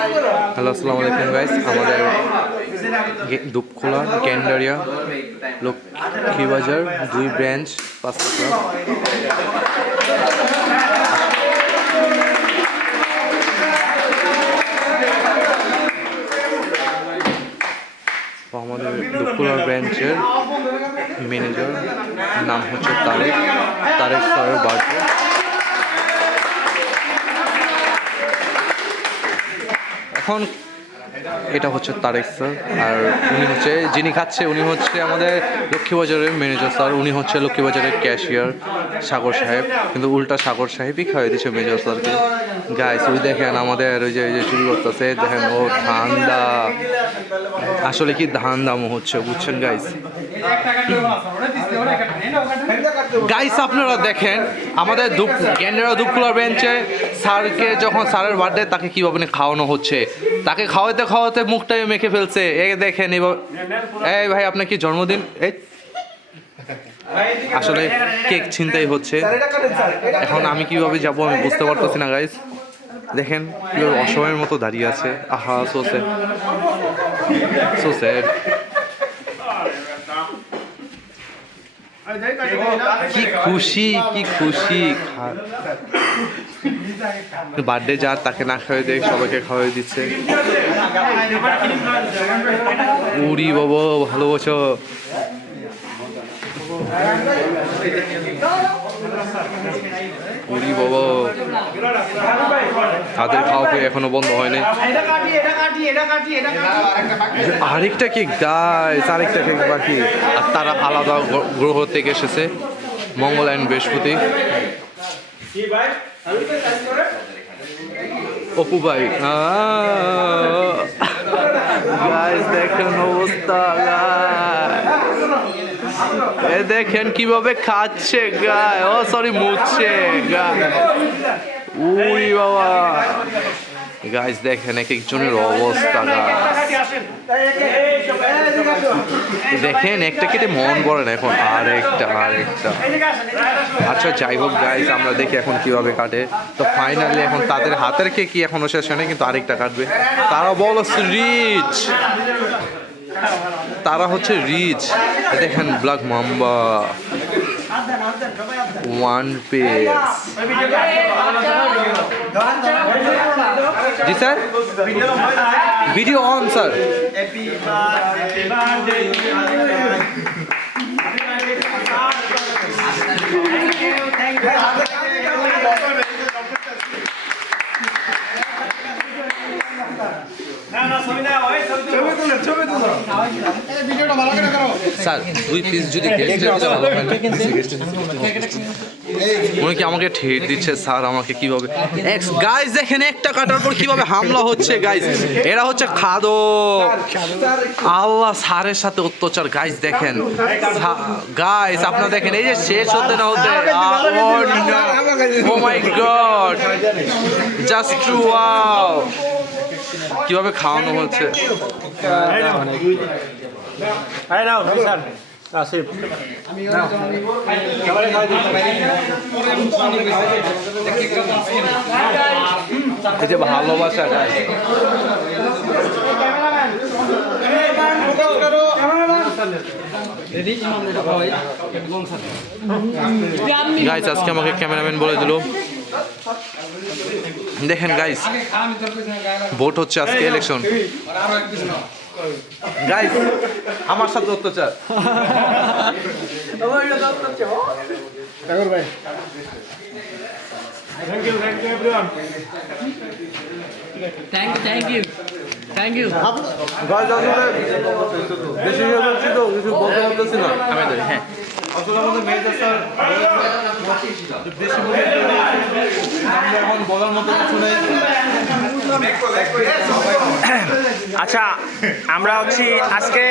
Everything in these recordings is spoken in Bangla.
হ্যালো, আসসালামু আলাইকুম গাইস। আমাদের দুপখোলা ক্যান্ডারিয়া লক্ষ্মীবাজার 2 ব্রাঞ্চ 5 টাকা। আমাদের দুপখোলা ব্রাঞ্চের ম্যানেজার নাম হচ্ছে তারেক স্যারের বার্থডে। এখন এটা হচ্ছে তারেক স্যার, আর উনি হচ্ছে যিনি খাচ্ছে উনি হচ্ছে আমাদের লক্ষ্মীবাজারের ম্যানেজার স্যার। উনি হচ্ছে লক্ষ্মীবাজারের ক্যাশিয়ার সাগর সাহেব, কিন্তু উল্টা সাগর সাহেবই খাওয়াই দিচ্ছে মেজর স্যারকে। গাইস ওই দেখেন আমাদের ওই যে চুরি করতেছে, দেখেন ও ধান্দা, আসলে কি ধান্দামো হচ্ছে, বুঝছেন গাইস। গাইস আপনারা দেখেন আমাদের ক্যান্ডারিয়া দুপখোলা ব্রাঞ্চে স্যারকে যখন স্যারের বার্থডে তাকে কীভাবে খাওয়ানো হচ্ছে, তাকে খাওয়াতে খাওয়াতে মুখটাই মেখে ফেলছে। দেখেন এবার, এই ভাই আপনার কি জন্মদিন? এই আসলে কেক ছিনতাই হচ্ছে। এখন আমি কিভাবে যাব আমি বুঝতে পারতেছি না গাইস। দেখেন কিভাবে অসময়ের মতো দাঁড়িয়ে আছে। আহা, সো স্যাড। কি খুশি, কি খুশি। বার্থডে যার তাকে না খাওয়াই দেয়, সবাইকে খাওয়াই দিচ্ছে। উড়ি বাবা, ভালোবাসো। উড়ি বাবা, তাদের খাওয়া খেয়ে এখনো বন্ধ হয়নি। আরেকটা কেক গাইস, আরেকটা কেক বাকি। আর তারা আলাদা গ্রহ থেকে এসেছে, মঙ্গল অ্যান্ড বৃহস্পতি। অপু ভাই গাইস দেখেন অবস্থা, দেখেন কিভাবে খাচ্ছে গায়। ও সরি, মুছছে গায়। উই বাবা, গাইস দেখেন এক একজনের অবস্থা। দেখেন একটা কেটে মন ভরে না, এখন আরেকটা। আচ্ছা যাই হোক গাইস, আমরা দেখি এখন কিভাবে কাটে। তো ফাইনালি এখন তাদের হাতের কেক এখনো শেষ হয়নি, কিন্তু আরেকটা কাটবে। তারা বলো রিচ, তারা হচ্ছে রিচ। দেখেন black mamba 1 piece. G sir, video on sir. Sir 2 piece যদি উনি কি আমাকে ঠেট দিচ্ছে স্যার, আমাকে কিভাবে। গাইস দেখেন একটা কাটার পর কিভাবে হামলা হচ্ছে গাইস। এরা হচ্ছে খাদক। আল্লাহ, স্যারের সাথে অত্যাচার গাইস। দেখেন গাইস, আপনারা দেখেন এই যে শেষ হতে না হতে, ও মাই গড, জাস্ট ওয়াও, কিভাবে খাওয়ানো হচ্ছে। এই যে ভালোবাসা গাইস। গাইস আজকে আমাকে ক্যামেরাম্যান বলে দিল। দেখেন গাইস, ভোট হচ্ছে আজকে, ইলেকশন। গাইস আমার সাথে অত্যাচার। Thank you. বেশি তো কিছু বলতে পারতেছি না। হ্যাঁ, আসলে আমাদের মেয়েদের স্যার বেশি বলে এখন বলার মতো কিছু নেই। আচ্ছা, আমরা হচ্ছি আজকে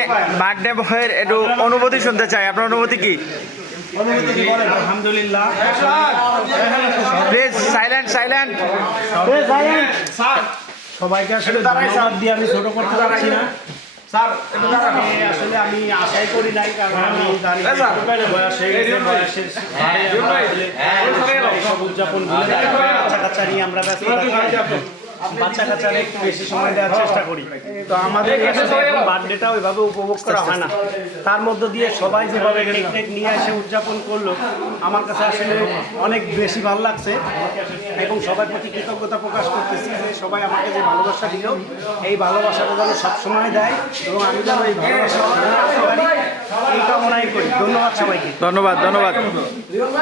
বার্থডে বয়ের একটু অনুভূতি শুনতে চাই। আপনার অনুভূতি কি? আলহামদুলিল্লাহ, প্লিজ সাইলেন্ট। সবাইকে আসলে ধন্যবাদ দিয়ে আমি ছোট করতে পারছি না। আসলে আমি আশাই করি নাই, কারণ আমি বয়স হয়ে গেছে, বয়সের উদযাপন কাচ্চা নিয়ে আমরা ব্যস্ত থাকি। বাচ্চা কাচ্চারা একটু বেশি সময় দেওয়ার চেষ্টা করি। তো আমাদের বার্থডেটা ওইভাবে উপভোগ করা হয় না, তার মধ্য দিয়ে সবাই যেভাবে কেক টেক নিয়ে এসে উদযাপন করলো, আমার কাছে আসলে অনেক বেশি ভালো লাগছে এবং সবার প্রতি কৃতজ্ঞতা প্রকাশ করতেছি যে সবাই আমাকে যে ভালোবাসা দিল, এই ভালোবাসাটা যেন সবসময় দেয় এবং আমি যেন এই ভালোবাসা ধরে রাখতে পারি, এই কামনাই করি। ধন্যবাদ সবাইকে। ধন্যবাদ।